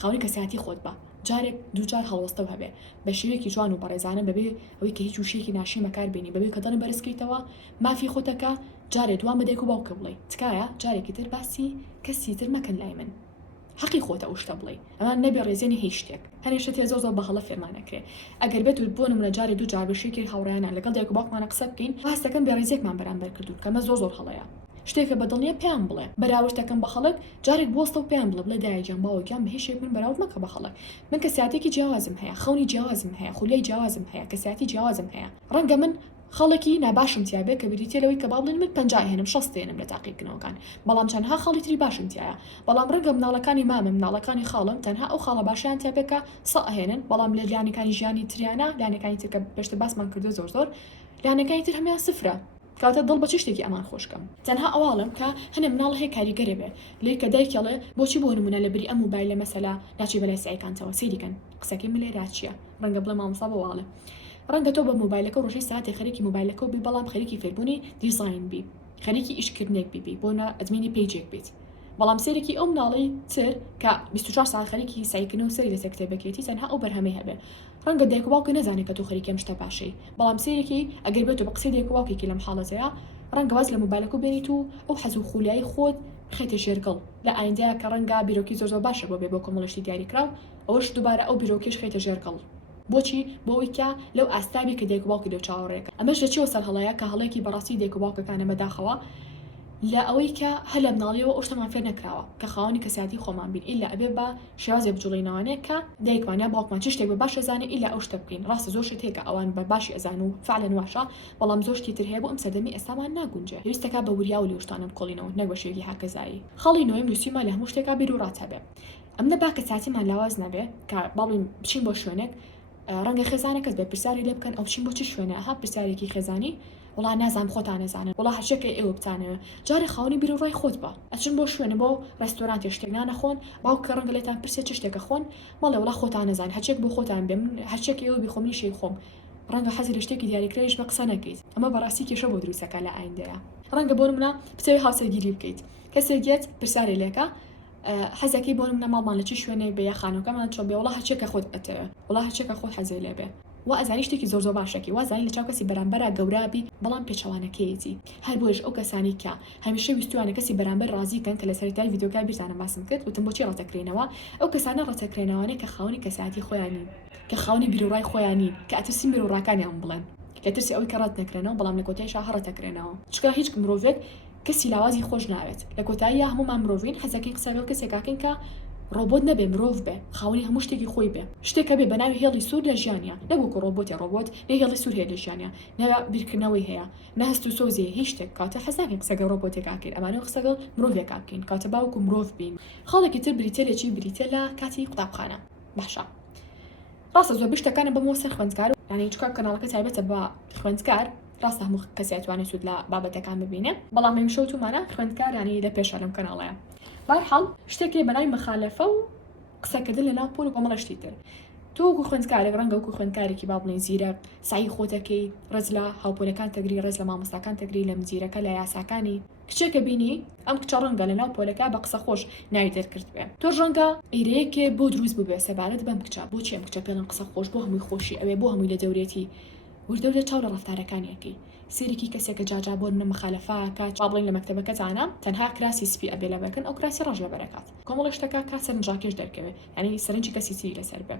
خاوەنی کەسیاتی خۆت بە جارێک دووجار هەڵوەستەو هەبێ بە شێوەیەکی جوان و بەڕێزانە بەبێ ئەوەی کە هیچ وشەیەکی ناشی مەکار بینی بەبێ کە دەڵێن بەرزکەیتەوە مافی خۆتەکە جارێ دوام بەدێک و باوکە بڵێ تکایە جارێکی تر باسی کەسی تر مەکەن لای من حەقی خۆتە ئەو شتە بڵێ ئەمان نەبێ ڕێزێنی هیچ شتێک هەنێ شتێ زۆر بە هەڵە فێرمانەکرێ ئەگەر بێت بۆ نمونە جارێ دوو جار بەشێکی هاوڕێیانە لەگەڵ دایک و باوکمانە قسە بکەین هەستەکەن بێڕێزێکمان بەرامبەر کردوون کەمە زۆر هەڵەیە شتێکە بەدڵنیە پێیان بڵێ بەراوردەکەم بە خەڵک جارێک بۆستە و پێیان بڵێ دایجان باوەکیان بە هیچ من بەراورد مەکە بە خەڵک من کەسیاتێکی جیاوازم هەیە خەونی جیاوازم هەیە خولیای جیاوازم هەیە کەسیاتی جیاوازم هەیە ڕەنگە من خەڵکی ناباشم تیابێ کە بریتێلەوەی کە باڵێن من 50 هێنم 60 هێنم لە تاقیکردنەوەکان بەڵام چەندها خاڵی تری باشم تایە بەڵام ڕەنگە مناڵەکانی مامم مناڵەکانی خاڵم تەنها ئەو خاڵە باشیان تیابێکە سە هێنن بەڵام لە لایەنەکانی ژیانی تریانە لایەنەکانی تر کە پێشتر باسمان کردو زۆر لایەنەکانی تر هەمیان سفرە کاتە دڵ بە چ شتێکی ئەمان خۆشکەم تەنها ئەواڵم کە هەنێ مناڵ هەیە کاریگەرێ بێ لێ کە دایکەڵێ بۆچی بۆ نمونە لە بری ئەم موبایل لە مەسەلا ناچی بەلای سایکانتەوە سەیریکەن قسەکەی ملێرا چییە ڕەنگە بڵێ مامۆستا بەواڵە ڕەنگە تۆ بە موبایلەکە ڕۆژەی ساعتی خەریکی موبایلەکە و بی بەڵام خەریکی فێربوونی دیزاین بی خەریکی ئیشکردنێک بیبی بۆ ئەدمینی پیجێک بیت بەڵام سێرێکی ئەو مناڵی تر کە 24 ساعت خەریکی سایکردنەوە سەری لەسەر کتێبەکێتی تەنها ئەو بەرهەمەی هەبێ ڕەنگە دایک و باوکە نەزانێت کە تۆ خەریکی ئەم شتە باشەی بەڵام سێرێکی ئەگەر بێت بە قسەی دایک و باوکێکی لەم حاڵەتەیە ڕەنگە واز لە موبایلەکە بێنیت و ئەو حەز و خولیایی خۆت خێتە ژێرگەڵ لە ئایندەیە کە ڕەنگە بیرۆکی زۆر باشە بۆ بێ بۆ کۆمەڵشتی دیاریکراو ئەوەش دووبارە ئەو بیرۆکیش خێتە ژێرگەڵ بۆچی بۆەوەی کە لەو ئاستابی کە دایک و باوکی لەو چاوەڕێەکە ئەمەش دەچێتە سەر هەڵەیە کە هەڵەیەکی بەڕاستی دایک و باوکەکانە بەداخەوە لا ئەوەی کە هەلە مناڵیەوە ئەو شتەمان فێر نەکراوە کە خاوەنی کەسایەتی خۆمان بین ئیلا ئەبێ بە شێوازێ بجوڵینەوەنەیە کە دایکمانیا باوکمان چ شتێک بە باش ئەزانێ ئیلا ئەو شتە بکەین ڕاستە زۆر شت هەیە کە ئەوان بە باشی ئەزان و فعلەن واشە بەڵام زۆر شتی تر هەیە بۆ ئەم سەردەمی ئێستامان ناگونجێ پێویستەکە بە وریا و لێشتانە بکۆڵینەوە نەک بە شێوەیەکی هاکەزایی خەڵی نوێی نووسیمان لە هەموو شتێکا بیر و ڕات هەبێ ئەم نەبا کەساتیمان لاواز نەبێ کە باڵین بچین بۆ شوێنێک ڕەنگە خێزانە کەس بێ پرسیاری لێ بکەن ئەو بچین بۆ چ شوێنە ها پرسیارێکی خێزانی وڵا نازان خۆتان نەزانن وڵا هەرچێکە ئێوە بتانەوە جارێ خاوەنی بیر و ڕای خۆت بە ئەچن بۆ شوێنە بۆ ڕێستۆرانتێ شتێک نانەخۆن باوکە ڕەنگە لێتان پرسێ چ شتێکە خۆن مەڵێ وڵا خۆتان نەزان هەرچێک بۆ خۆتان بێ من هەرچێک ئێوە بیخۆم شەی خۆم ڕەنگە حەزی لە شتێکی دیاریکراویش بە قسە نەکەیت ئەمە بەڕاستی کێشە بۆ دروستەکە لە ئایندەیە ڕەنگە بۆ نمونە بچەوی هاوسەرگیری بکەیت کەسێک گێت پرسیارێ لێکە حەزەکەی بۆ نمونە ماڵمان لە چ شوێنێ بێ یا خانووکەمان چۆن بێ وڵا هەرچێکە خۆت ئەتەوێ وڵا هەرچێکە خۆت حەزێ لێ بێ و ئەزانی شتێکی زۆر باشەکی وازانی لە چاو کەسی بەرامبەرە گەورابی بەڵام پێچەوانەکەیەتی هەر بۆش ئەو کەسانی کە هەمیشە ویستوانە کەسی بەرامبەر ڕازیکەن کە لە سەرەتای ڤیدیۆکە بیرزانە باسم کرد وتم بۆچی ڕەتەکرێنەوە ئەو کەسانە ڕەتەکرێنەوەنە کە خاوەنی کەسایەتی خۆیانی کە خاوەنی بیرۆڕای خۆیانی کە ئەترسی بیرۆڕاکانیان بڵێن لە ترسی ئەوەی کە ڕەت نەکرێنەوە بەڵام لە کۆتاییشا هەڕەتەکرێنەوە چکە هیچ مرۆڤێک کەسی لاوازی خۆش ناوێت لە کۆتاییە هەمومان مرۆڤین حەزەکەی قسە لەگەڵ کەسێکاکەین کە ڕۆبۆت نەبێ مرۆڤ بێ خاوەنی هەموو شتێکی خۆی بێ شتێکە بێ بە ناوی هێڵی سوور لە ژیانیا نەبوو ڕۆبۆت نە هێڵی سوور هەیە لە ژیانیا نە بیرکردنەوەی هەیە نە هەست و سۆزی هیچ شتێک کاتە حەزاکەین قسەگە ڕۆبۆتێکاکەین ئەمانە قسەگەڵ مرۆڤێکا بکەین کاتە باوکو مرۆڤ بین خاڵێکی تر بریتێلێکی بریتێ لە کاتی قوتابخانە باشە ڕاستە زۆر شتەکانە بەمەوە سەر خوێندکار یعنی چکار کەناڵەکە تایبەتە بە خوێندکار ڕاستە هەموو کەسی ئەتوانێت سوود لە بابەتەکان ببینێ بەڵام ئەم شەوتمانە خوێندکارانی لە پێشە لەم کەناڵەیە بەرحاڵ شتێکی بەناوی مخالەفە و قسەکردن لە ناو پۆل و کۆمەڵەشتی تر تۆ وەکو خوێندکارێک ڕەنگە وەکو خوێندکارێکی با بڵێن زیرەک سعی خۆتەکەی ڕێز لە هاوپۆلەکان تەگری ڕێز لە مامۆستاکان تەگری لە مزیرەکە لە یاساکانی کچێکە بینی ئەم کچە ڕەنگە لە ناو پۆلەکە بە قسە خۆش ناوی دەرکرد بێ تۆ ڕەنگە ئیرەیەکێ بۆ دروست ببێ سەبارەت بەم کچە بۆچی ئەم کچە پێڵەن قسە خۆش بۆ هەمووی خۆشی ئەوێ بۆ هەمووی لە دەورێتی وردە لە چاو لە ڕەفتارەکانیەکەی سێرێکی کەسێکە جاجا بۆ نە مخالەفەکە چا بڵین لە مەکتەبەکەتانە تەنها کراسی سپی ئەبێ لە بەکەن ئەو کراسی ڕەش لە بەرەکات کۆمەڵ شتەکە کا سەرنجاکێش دەرکەوێت یعنی سەرنجی کەسی چی لەسەر بێ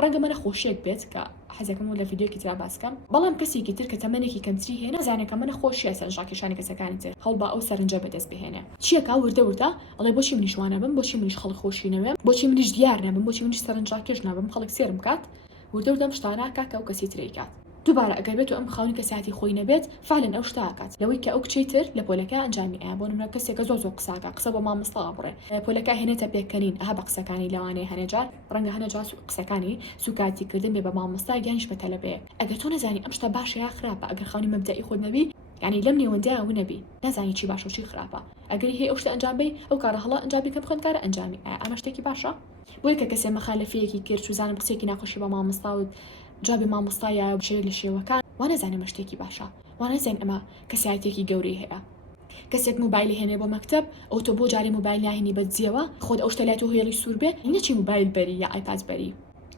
ڕەنگە منە خۆشیێک بێت کە حەزەکەم و لە ڤیدیۆکی ترا باسکەم بەڵام کەسێکی تر کە تەمەنێکی کەمتری هەیە نازانێت کە منە خۆشیە سەرنجاکێشانی کەسەکانی تر هەڵ بە ئەو سەرنجە بەدەست بهێنێ چیەکە وردە ئەڵێ بۆچی منیش وانە بم بۆچی منیش خەڵک خۆشی نەوێم بۆچی منیش دیار نەبم بۆچی منیش سەرنجاکێش نەبم خەڵک سێرم کات وردە شتانە کاکە ئەو کەسی ترەی کات دووبارە ئەگەر بێت و ئەم خاوەنی کەسایەتی خۆی نەبێت فعلەن ئەو شتە ئاکات لەوەی کە ئەو کچەی تر لە پۆلەکە ئەنجامی ئایا بۆ نمونە کەسێکە زۆر قساکە قسە بۆ مامۆستا بڕێ پۆلەکە هێنێتە پێکەنین ئەها بە قسەکانی لەوانەیە هەنێجار ڕەنگە هەنەجار قسەکانی سوکاتی کردن بێ بە مامۆستا گیانیش بە تەلەبەیە ئەگەر تۆ نەزانی ئەم شتە باشە یا خراپە ئەگەر خاوەنی مەبدەئی خۆت نەبی یعنی لەم نێوەندایە و نەبی نازانی چی باشە و چی خراپە ئەگەری هەیە ئەو شتە ئەنجام بی ئەو کارە هەڵا ئەنجامی کەم خوێندکارە ئەنجامی ئایا ئەمە شتێکی باشە بۆی کە کەسێ مەخالەفەیەکی کرد سوزانم قسێکی ناخۆشی بە مامۆستا و جابی مامۆستایە شێوە لە شێوەکان وانەزانێ شتێکی باشە وانەزانین ئەمە کەسایەتێکی گەورەی هەیە کەسێک موبایلی هێنێ بۆ مەکتەب ئەو تۆ بۆ جارێ موبایل ناهێنی بەجێەوە خۆت ئەو شتە لای تۆ هێڵی سوور بێ نەچی موبایل بەری یا ئایپاد بەری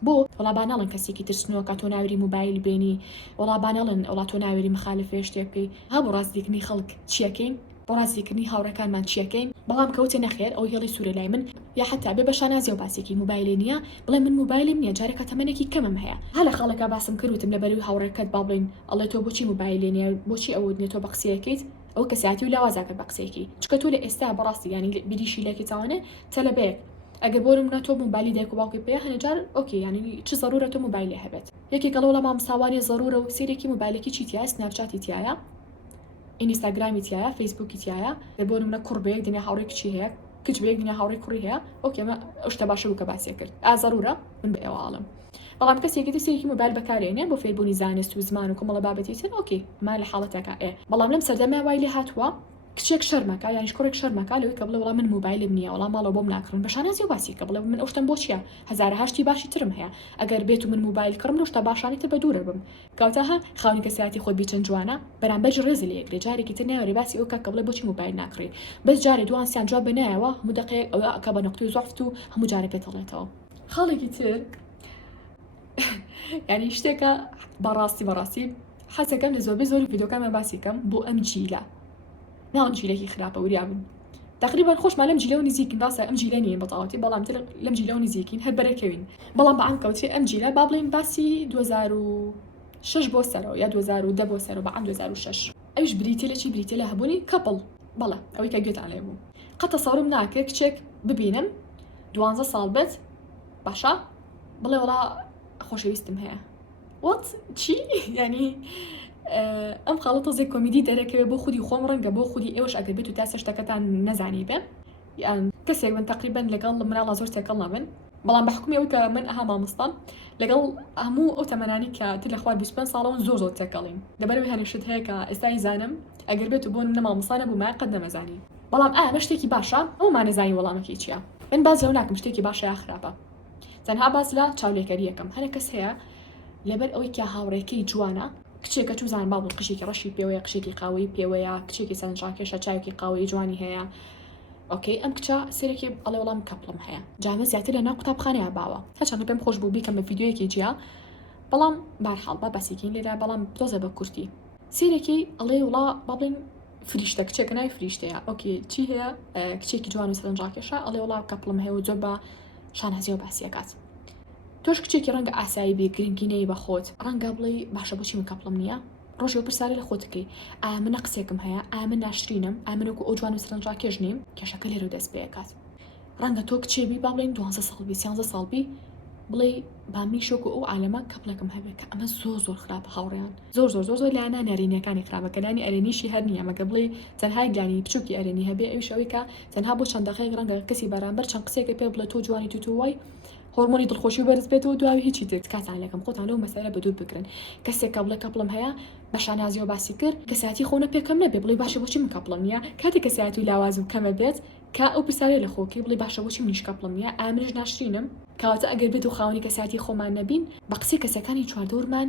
بۆ وڵا بانەڵن کەسێکی ترسنەوە کە تۆ ناوێری موبایل بێنی وڵا بانەڵن وڵا تۆ ناوێری مخالفێ شتێکی ها بۆ ڕاستیکردنی خەڵک چیەکەین بۆ ڕاستیکردنی هاوڕەکانمان چیەکەین بەڵام کەوتێ نەخێر ئەو هێڵی سوورە لای من یا حتا بێ بە شانازی و باسێکی موبایلی نییە بڵێ من موبایلم نییە جارێکە تەمەنێکی کەمم هەیە هەلە خەڵەکە باسم کردوتم لە بەروی هاوڕێکەت با بڵین ئەڵێ تۆ بۆچی موبایلی نییە بۆچی ئەوە نیە تۆ بە قسەیەکەیت ئەو کەساتی و لاوازاکە بە قسەیەکی چکە تۆ لە ئێستا بەڕاستی ینی بیریشی لەکی چاوانێ تەلەبەیەک ئەگە بۆرم نە تۆ موبایلی دایک و باوکی پێ هەنجار ئۆکی ینی چ ضرورە تۆ موبایلی هەبێت یەکی گەڵۆ لە مامۆستاوانی ضرورە و سێرێکی موبایلێکی چیتیایە سناپچاتی تایە ئینستاگرامی تایە فەیسبووکی تایە بۆ نمونە کوڕبەیەک دنیا هاوڕێک چی هەیە کچ بەیەک دنیا هاوڕێی کوڕی هەیە ئۆکێ ئەمە ئەو شتە باشە بوو کە باسیە کرد ضرورە من بە ئێوەڵم بەڵام کەسێکی ترسێکی موبایل بەکارێنێ بۆ فێربوونی زانست و زمان و کۆمەڵە بابەتی تر ئۆکێ ما لە حاڵەتەکە بەڵام لەم سەردەما وای لێ هاتووە کچێک شەرمەکە یانیش کوڕێک شەرمەکە لەوەی کە بڵێ وەڵام من موبایلم نییە وەڵام ماڵەوە بۆم ناکڕن بە شانازی و باسی کە بڵێ من ئەو شتم بۆ چییە هەزارە هەشتی باشی ترم هەیە ئەگەر بێت و من موبایل کڕم لە شتە باشانی تر بە دوورە بم کەواتە خاوەنی کەسایەتی خۆت بیچەند جوانە بەرامبەر ڕێز لە یەکرێ جارێکی تر ناوەێ باسی ئەو کە بڵێ بۆچی موبایل ناکڕی بەس جارێ دوان سیان جواب بنایەوە هەموو دقەیەک ئەوە ئەکە بە نقطەی زۆفت و هەموو جارێ پێتەڵێتەوە خاڵێکی تر یعنی شتێکە بەڕاستی حەزەکەم لە زۆری ڤیدیۆکانمان باسی کەم بۆ ئەم جیلە ناوەن جیلێکی خراپە وریابن تقریبا خۆشمان لەم جیلە و نزیکین ڕاستە ئەم جیلە نیە بەتەواوەتی بەڵام تر لەم جیلە و نزیکین هەر بەرەکەوین بەڵام بە ئەنکەوتێ ئەم جیلە با بڵێن باسی 2006 بۆ سەرەوە یا 2010 بۆ سەرەوە بە عام 2006 ئەوش بریتێ لە چی بریتێ لە هەبوونی کەپڵ بەڵێ ئەوەی کە گوێتان لێ بوو قەت تەسەورم ناکرد کچێک ببینم 12 ساڵ بێت باشە بڵێ وڵا خۆشەویستم هەیە وات چی ینی ئەم خاڵە تۆزێک کۆمیدی دەرەکەوێت بۆ خودی خۆم ڕەنگە بۆ خودی ئێوەش ئەگەر بێت و تاسە شتەکەتان نەزانی بێ یان کەسێک من تقریبان لەگەڵ مناڵە زۆر تێکەڵ نەبن بەڵام بەحکومی ئەوەی کە من ئەها مامۆستام لەگەڵ هەموو ئەو تەمەنانی کە تر لە خوار 25 ساڵەوە زۆر تێکەڵین لەبەرەوەی هەنێشت هەیە کە ئێستای زانم ئەگەر بێت و بۆ منە مامۆستا نەبوومە قەت نەمەزانی بەڵام ئەمە شتێکی باشە ئەومان نەزانی وەڵامەکەی چییە من باز لەو ناکەم شتێکی باشە یا خراپە تەنها باز لە چاولێکەری یەکەم هەر کەس هەیە لەبەر ئەوەی کە هاوڕێکەی جوانە کچێکە تو زان بابڵ قشێکی ڕەشی پێوەیە قشێکی قاوەی پێوەیە کچێکی سەرنجڕاکێشە چاوێکی قاوەی جوانی هەیە ئۆکەی ئەم کچە سێرێکی ئەڵێ وەڵام کەپڵم هەیە جامە زیاتر لە ناو قوتابخانەیە باوە هەرچەندە پێم خۆش بوو بیکەم بە ڤیدیۆیەکی جیا بەڵام بارحاڵ با باسێکین لێرە بەڵام دۆزە بە کورتی سێرێکی ئەڵێ وڵا با بڵێن فریشتە کچێکە ناوی فریشتەیە ئۆکێ چی هەیە کچێکی جوان و سەرنجڕاکێشە ئەڵێ وڵا کەپڵم هەیە و جۆ بە شانازی و باسیەکات تۆش کچێکی ڕەنگە ئاسایی بێ گرنگینەی بە خۆت ڕەنگە بڵێ باشە بۆچی من کەپڵم نییە ڕۆژێ پرسیاری لە خۆتەکەی ئایا منە قسێکم هەیە ئایا من ناشرینم ئایا منەکو ئەو جوان و سەرنجڕاکێش نیم کێشەکە لێرە دەست پێکات ڕەنگە تۆ کچێبی با بڵێن 12 ساڵبی 13 ساڵبی بڵێ بامی شۆک و ئەو عالەمە کەپڵەکەم هەبێت کە ئەمە زۆر خراپە هاوڕێیان زۆر لایەنە نارینەکانی خراپەکەلانی ئەرێنیشی هەر نییە مەگە بڵێ تەنهای گلانی بچووکی ئەرێنی هەبێ ئەویش ئەوەی کە تەنها بۆ چەند دەقەیەک ڕەنگە کەسی بەرامبەر چەند قسێکە پێ بڵێ تۆ جوانی تو وای هۆرمۆنی دڵخۆشی و بەرز بێتەوە دواوی هیچی تر کاتان لەکەم خۆتان لەو مەسەلە بە دوور بگرن کەسێک کە بڵێ کەپڵم هەیە بە شانازی و باسی کرد کەساتی خۆنە پێکەم نەبێ بڵێ باشە بۆچی من کەپڵم نییە کاتێک کەساتی و لاواز و کەمە بێت کە ئەو پرسیارەی لە خۆکی بڵێ باشە بۆچی منیش کەپڵم نییە ئایا منیش ناشرینم کەواتە ئەگەر بێت و خاوەنی کەساتی خۆمان نەبین بە قسەی کەسەکانی چواردەورمان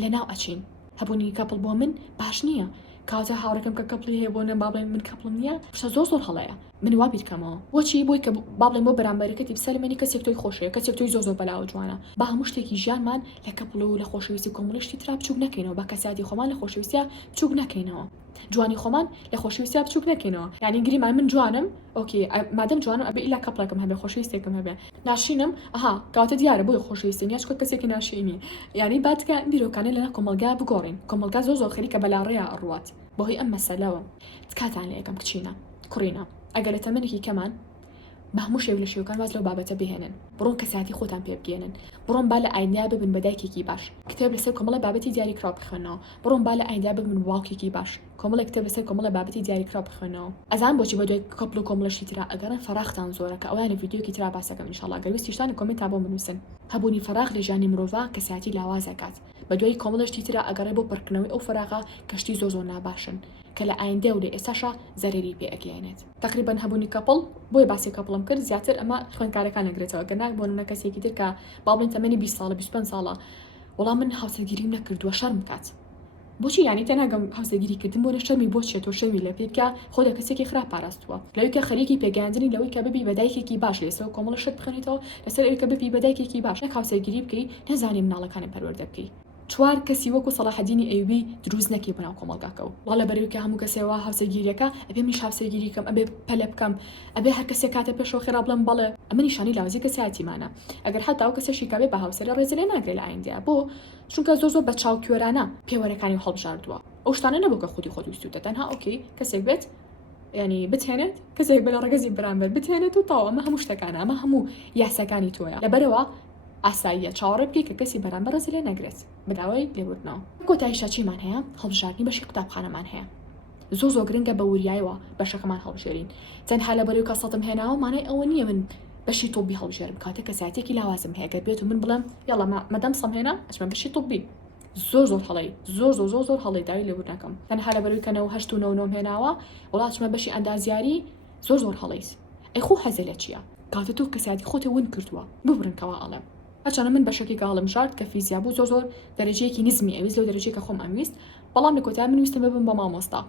لەناو ئەچین هەبوونی کەپڵ بۆ من باش نییە کاتە هاوڕەکەم کە کەپڵی هەیە بۆ نە بابڵێن من کەپڵم نییە شتە زۆر هەڵەیە من وا بیرکەمەوە بۆچی بۆی کە بابڵێن بۆ بەرامبەرەکەتی بسەلمێنی کەسێک تۆی خۆشەیە کەسێک تۆی زۆر بەلاوە جوانە با هەموو شتێکی ژیانمان لە کەپڵ و لە خۆشەویستی کۆمەڵشتی ترا بچووک نەکەینەوە بە کەساتی خۆمان لە خۆشەویستیا بچووک نەکەینەوە جوانی خۆمان لە خۆشەویستیا بچووک نەکەینەوە یعنی گریمان من جوانم ئۆکێ مادەم جوانم ئەبێ ئیلا کەپڵەکەم هەبێ خۆشەویستێکم هەبێ ناشرینم ئەها کەواتە دیارە بۆی خۆشەویستی نییە چکۆ کەسێکی ناشرینی یعنی باتکە بیرۆکانە لەنا کۆمەلگا بگۆڕین کۆمەلگا زۆر خەریکە بەلاڕێیە ئەڕوات بۆهی ئەم مەسەلەوە کاتان لە یەکەم کچینە کوڕینە ئەگەر لە تەمەنێکی کەمان بە هەموو شێو لە شێوەکان واز لەو بابەتە بهێنن بڕۆن کەساتی خۆتان پێ بگێنن بڕۆن با لە ئایندا ببن بە دایکێکی باش کتێب لەسەر کۆمەڵە بابەتی دیاریکرا بخوێنەوە بڕۆن با لە ئایندا ببن باوکێکی باش کۆمەڵە کتێب لەسەر کۆمەڵە بابەتی دیاریکرا بخوێنەوە ئەزان بۆچی بە دوای کەپڵ و کۆمەڵەشی ترا ئەگەرن فەراختان زۆرە کە ئەوانە ڤیدیۆکی ترا باسەکەم ئینشاڵڵا گەر ویستیشتان کۆمنت تا بۆ بنووسن هەبوونی فەراغ لە ژیانی مرۆڤ کەساتی لاوازەکات بە دوای کۆمەڵەشتی ترا ئەگەڕێ بۆ پڕکردنەوەی ئەو فەراغا کەشتی زۆر ناباشن کە لە ئایندە و لە ئێستاشا زەرری پێ ئەگەێنێت تقریبا هەبوونی کەپڵ بۆی باسی کەپڵم کرد زیاتر ئەمە خوێندکارەکان نەگرێتەوە گەناک بۆ نمونە کەسێکی تر کە باڵێن تەمەنی 20 ساڵە 25 ساڵە وەڵام من هاوسەرگیریم نەکردووە شەرم کات بۆچی یانی تەناگەم هاوسەرگیریکردن بۆ شەرمی بۆ چێتۆ شەوی لە پێ بکە خۆ لە کەسێکی خراپ پاراستووە لەوەی کە خەریکی پێگەیاندنی لەوەی کە ببی بەدایکێکی باش لێسەوە کۆمەڵە شت بخێنێتەوە لەسەر ئەوەی کە ببی بەدایکێکی باش نەک هاوسەرگیری بکەی نەزانی مناڵەکانی پەروەردە بکەی چوار کەسی وەکو سەلاحەدینی ئەیوبی دروست نەکەی بەناو کۆمەڵگاکەوە وڵا بەرەوەی کە هەموو کەسێوا هاوسەرگیریەکە ئەبێ منیش هاوسەرگیری کەم ئەبێ پەلە بکەم ئەبێ هەر کەسێک کاتە پێشەوە خێرا بڵێم بەڵێ ئەمە نیشانی لاوازی کەسایەتیمانە ئەگەر حتا ئەو کەسێکی کابێ بە هاوسەرە ڕێز لێ ناگرێت لە ئایندەیە بۆ چونکە زۆر بە چاوکوێرانە پێوەرەکانی هەڵبژاردووە ئەو شتانە نەبوو کە خودی خۆت ویستوتە تەنها ئۆکەی کەسێک بێت ینی بتێنێت کەسێک بە لە ڕێگەزی بەرامبەر بتێنێت و تاوە ئەمە هەموو شتەکانە ئەمە هەموو یاسەکانی تۆیە لەبەرەوە ئاساییە چاوەڕێ بکەی کە کەسی بەرامبەر ڕێز لێ نەگرێت بەداوای لێبوردنەوە کۆتاییشە چیمان هەیە هەڵبژاردننی بەشی قوتابخانەمان هەیە زۆر گرنگە بە وریایەوە بەشەکەمان هەڵبژێرین تەنها لەبەرەوەی کە سەدم هێناوە مانای ئەوە نییە من بەشی تۆبی هەڵبژێرم کاتێک کەساتێکی لاوازم هەیە گەر بێت و من بڵێم یاڵا مەدەم سەم هێنا ئەچمە بەشی تۆبی زۆر هەڵی زۆر هەڵی داوی لێبوردنەکەم تەنها لەبەرەوەی کە 8 و 9 هێناوە وڵاتمە بەشی ئەندازیاری زۆر هەڵیس ئەی خۆ حەزە لە چییە کاتە تۆ کەساتی خۆتە ون کردووە ببرنکەوە ئەڵێم هەرچەنە من بەشێکی گاڵم ژارد کە فیزیا بوو زۆر دەرەجەیەکی نزمی ئەویست لەو دەرەجەیە کە خۆم ئەویست بەڵام لە کۆتایی من ویستم ببم بە مامۆستا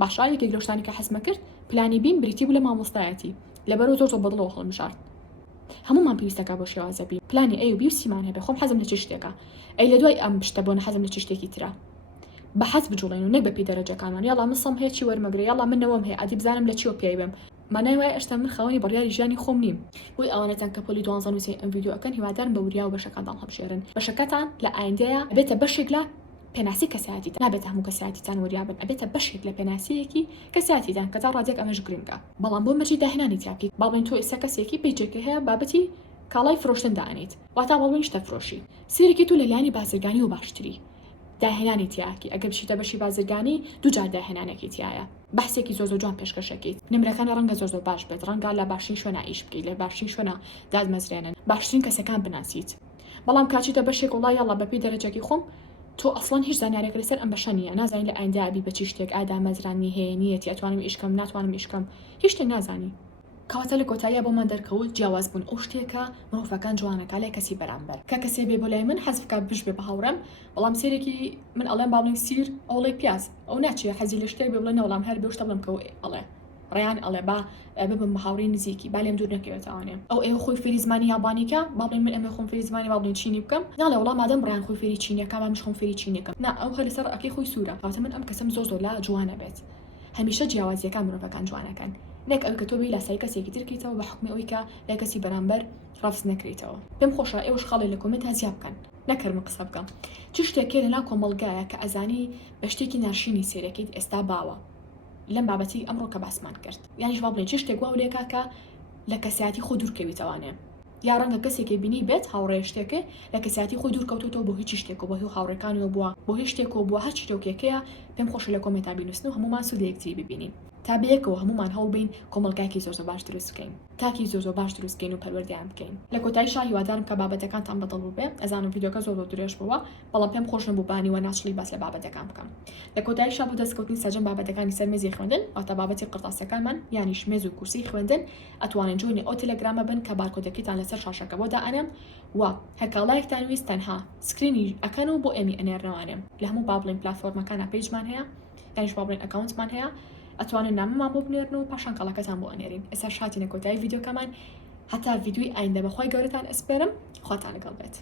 باشا یەکێک لەو شتانی کە حەزمە کرد پلانی بیم بریتی بوو لە مامۆستایەتی لەبەرەوە زۆر بەدڵەوە هەڵم ژارد هەمومان پێویستەکە بۆ شێوازە بی پلانی ئەی و بی و سیمان هەبێ خۆم حەزم لە چ شتێکە ئەی لە دوای ئەم شتە بۆ حەزم لە چ شتێکی ترە بە حەز بجوڵێن و نەک بە پێی دەرەجەکانمان یاڵا من سەم هەیە چی وەرمەگرێ یاڵا من نەوەم هەیە ئەدی بزانم لە چیوە پێی بم مانای وایە ئەشتا من خاوەنی بڕیاری ژیانی خۆم نیم بۆی ئەوانەتان کە پۆلی 12 ئەم ڤیدیۆەکان هیوادارم بە وریا و بەشەکانتان هەڵبژێرن بەشەکەتان لە ئایندەیە بێتە بەشێک لە پێناسی کەسایەتیتان نابێت هەموو کەسایەتیتان وەریابن، ئەبێتە بەشێک لە پێناسیەکی کەسایەتیتان کە تا ڕادێک ئەمەش گرنگە. بەڵام بۆ مەرجی داهێنانی تیاکەیت، باڵێن تۆ ئێستا کەسێکی پێیجێکی هەیە بابەتی کاڵای فرۆشتن دائەنێت، واتە باڵێن شتە فرۆشی، سیرێکی تو لەلایەنی بازرگانی و باشتری داهێنانی تیاکی، ئەگەر بچیتە بەشی بازرگانی دووجار داهێنانێکی تایە، بەحسێکی زۆر جوان پێشکەشەکەیت، نمرەکانە ڕەنگە زۆر باش بێت، ڕەنگە لە باشترین شوێنە ئیش بکەیت، لە باشترین شوێنە دادمەزرێنن، باشترین کەسەکان بناسیت. بەڵام کاچیتە بەشێک وڵای یاڵا بەپێی دەرەجەکی خۆم تۆ ئەسڵان هیچ زانیارێک لەسەر ئەم بەشە نییە، نازانی لە ئایندابی بە چی شتێک ئادامەزرانی هەیە نیەتی، ئەتوانم ئیشکەم ناتوانم ئیشکەم، هیچ شتێک نازانی. کەواتە لە کۆتاییە بۆمان دەرکەوت جیاواز بوون ئەو شتێکە مرۆڤەکان جوانەکە لای کەسی بەرامبەر، کە کەسێ بێ بۆ لای من حەز بکات بش بێ بە هاوڕێم، بەڵام سێرێکی من ئەڵێم باڵێن سیر ئەوڵێ پیاز ئەو ناچێ حەزی لە شتێک بێ بڵێ نەوەڵام هەر بێ شتە بڵم کە ئەڵێ ڕێیان ئەڵێ با ببم بە هاوڕێی نزیکی با لێم دوور نەکەوێتەوانێ ئەو ئێوە خۆی فێری زمانی یابانیکە باڵێن من ئەمە خۆم فێری زمانی باڵێن چینی بکەم ناڵێ وەڵام مادەم ڕیان خۆی فێری چینیەکە مش خۆم فێری چینیەکەم نا ئەو هەر لەسەر ئەکەی خۆی سوورە، کەواتە من ئەم کەسم زۆر لا جوانە بێت. هەمیشە جیاوازیەکان مرۆڤەکان جوانەکەن، نێک ئەوی کە تۆ بێ لاسای کەسێکی ترکیتەوە بە حکمی ئەوی کە لای کەسی بەرامبەر ڕەفز نەکریتەوە. پێم خۆشە ئێوەش خاڵی لە کۆمنت زیاد بکەن، نەکەرمە قسە بکەم چ شتێکێ لەناو کۆمەڵگایە کە ئەزانی بە شتێکی ناشرینی سێرەکەیت ئێستا باوە لەم بابەتی ئەمڕۆ کە باسمان کرد، یانیش با بڵێن چ شتێک وا لێکا کە لە کەسایەتی خۆ دوورکەویتەوانێ، یا ڕەنگە کەسێکی بینی بێت هاوڕێ شتێکە لە کەسایەتی خۆی دوورکەوتوتەوە بۆ هیچ شتێک و بۆ هیچ هاوڕێکانیەوە بووە بۆ هیچ شتێک و بووە هەر شتێکێکەیە. پێم خۆشە لە کۆمنتە بینووسن و هەمومان سوود لە یەکتری ببینین تا بەیەکەوە هەمومان هەوڵ بین کۆمەڵگایەکی زۆر باش دروست بکەین، تاکی زۆر باش دروست بکەین و پەروەردەیان بکەین. لە کۆتاییشا هیوادارم کە بابەتەکانتان بەدڵ بوو بێ، ئەزانم ڤیدیۆکە زۆر درێژ بووە بەڵام پێم خۆش نەبوو بانی وە ناشڵی باس لە بابەتەکان بکەم. لە کۆتاییشا بۆ دەستکەوتنی سەرجەم بابەتەکانی سەر مێزی خوێندن واتە بابەتی قرتاسەکانمان یانیش مێز و کورسی خوێندن ئەتوانن جۆنی ئەو تەلەگرامە بن کە بارکۆدەکەیتان لەسەر شاشەکە بۆ دائەنێم و هەکاڵایەکتان ویست تەنها سکرینی ئەکەن و بۆ ئێمی ئەنێرنەوانێم لە هەموو بابڵین پلاتفۆرمەکانە پێیجمان هەیە یانیش بابڵین ئەکاونتمان هەیە ئەتوانن نامەمان بۆ بنێرن و پاشان کەڵەکەتان بۆ ئەنێرین. ئێستا شاتینە کۆتایی ڤیدیۆکەمان هەتا ڤیدیۆی ئایندە بەخوای گەورەتان ئەسپێرم، خواتان لەگەڵ بێت.